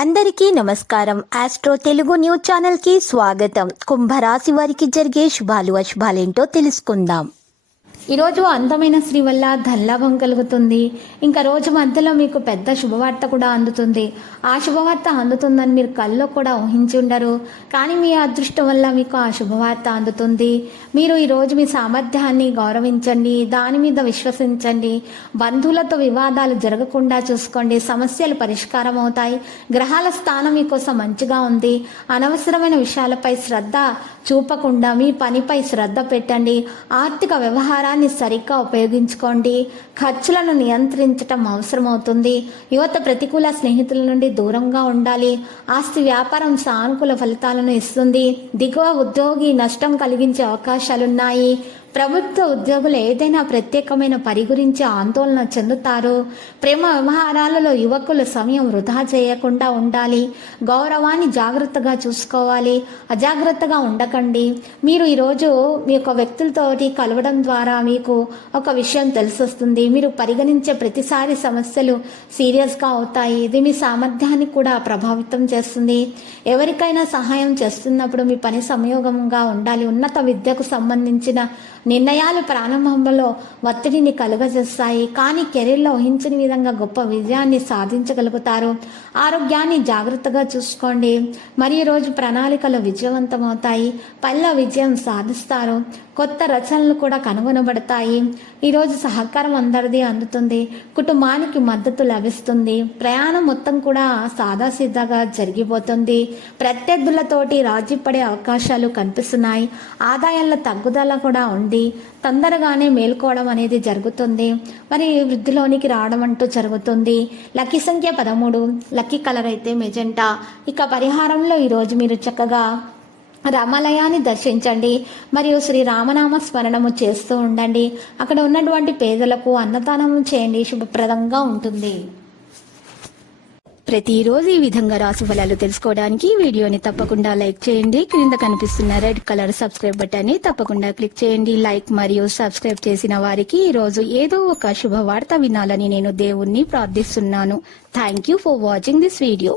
అందరికీ నమస్కారం. Astro Telugu news channel కి స్వాగతం. కుంభరాశి వారికి జరిగే శుభాలు అశుభాలేంటో తెలుసుకుందాం. ఈరోజు అందమైన స్త్రీ వల్ల ధనలాభం కలుగుతుంది. ఇంకా రోజు మధ్యలో మీకు పెద్ద శుభవార్త కూడా అందుతుంది. ఆ శుభవార్త అందుతుందని మీరు కల్లో కూడా ఊహించి ఉండరు, కానీ మీ అదృష్టం వల్ల మీకు ఆ శుభవార్త అందుతుంది. మీరు ఈరోజు మీ సామర్థ్యాన్ని గౌరవించండి, దాని మీద విశ్వసించండి. బంధువులతో వివాదాలు జరగకుండా చూసుకోండి, సమస్యలు పరిష్కారం అవుతాయి. గ్రహాల స్థానం మీకోసం మంచిగా ఉంది. అనవసరమైన విషయాలపై శ్రద్ధ చూపకుండా మీ పనిపై శ్రద్ధ పెట్టండి. ఆర్థిక వ్యవహారాన్ని సరిగ్గా ఉపయోగించుకోండి. ఖర్చులను నియంత్రించటం అవసరమవుతుంది. యువత ప్రతికూల స్నేహితుల నుండి దూరంగా ఉండాలి. ఆస్తి వ్యాపారం సానుకూల ఫలితాలను ఇస్తుంది. దిగువ ఉద్యోగి నష్టం కలిగించే అవకాశాలున్నాయి. ప్రభుత్వ ఉద్యోగులు ఏదైనా ప్రత్యేకమైన పని గురించి ఆందోళన చెందుతారు. ప్రేమ వ్యవహారాలలో యువకులు సమయం వృధా చేయకుండా ఉండాలి. గౌరవాన్ని జాగ్రత్తగా చూసుకోవాలి. అజాగ్రత్తగా ఉండకండి. మీరు ఈరోజు మీ యొక్క వ్యక్తులతోటి కలవడం ద్వారా మీకు ఒక విషయం తెలిసొస్తుంది. మీరు పరిగణించే ప్రతిసారి సమస్యలు సీరియస్గా అవుతాయి. ఇది మీ సామర్థ్యాన్ని కూడా ప్రభావితం చేస్తుంది. ఎవరికైనా సహాయం చేస్తున్నప్పుడు మీ పని సంయోగంగా ఉండాలి. ఉన్నత విద్యకు సంబంధించిన నిర్ణయాలు ప్రారంభంలో ఒత్తిడిని కలుగజేస్తాయి, కానీ కెరీర్లో ఊహించని విధంగా గొప్ప విజయాన్ని సాధించగలుగుతారు. ఆరోగ్యాన్ని జాగ్రత్తగా చూసుకోండి. మరి రోజు ప్రణాళికలు విజయవంతమవుతాయి. పనిలో విజయం సాధిస్తారు. కొత్త రచనలు కూడా కనుగొనబడతాయి. ఈరోజు సహకారం అందరిది అందుతుంది. కుటుంబానికి మద్దతు లభిస్తుంది. ప్రయాణం మొత్తం కూడా సాదాసీదాగా జరిగిపోతుంది. ప్రత్యర్థులతోటి రాజీ పడే అవకాశాలు కనిపిస్తున్నాయి. ఆదాయాల తగ్గుదల కూడా ఉంది. తొందరగానే మేల్కోవడం అనేది జరుగుతుంది. మరి వృద్ధిలోనికి రావడం అంటూ జరుగుతుంది. లక్కీ సంఖ్య 13, లక్కీ కలర్ అయితే మెజెంటా. ఇక పరిహారంలో ఈరోజు మీరు చక్కగా రామాలయాన్ని దర్శించండి, మరియు శ్రీ రామనామ స్మరణము చేస్తూ ఉండండి. అక్కడ ఉన్నటువంటి పేదలకు అన్నదానం చేయండి, శుభప్రదంగా ఉంటుంది. ప్రతిరోజు ఈ విధంగా రాశి ఫలాలు తెలుసుకోవడానికి వీడియోని తప్పకుండా లైక్ చేయండి. క్రింద కనిపిస్తున్న రెడ్ కలర్ సబ్స్క్రైబ్ బటన్ ని తప్పకుండా క్లిక్ చేయండి. లైక్ మరియు సబ్స్క్రైబ్ చేసిన వారికి ఈ రోజు ఏదో ఒక శుభవార్త వినాలని నేను దేవుణ్ణి ప్రార్థిస్తున్నాను. Thank you for watching this video.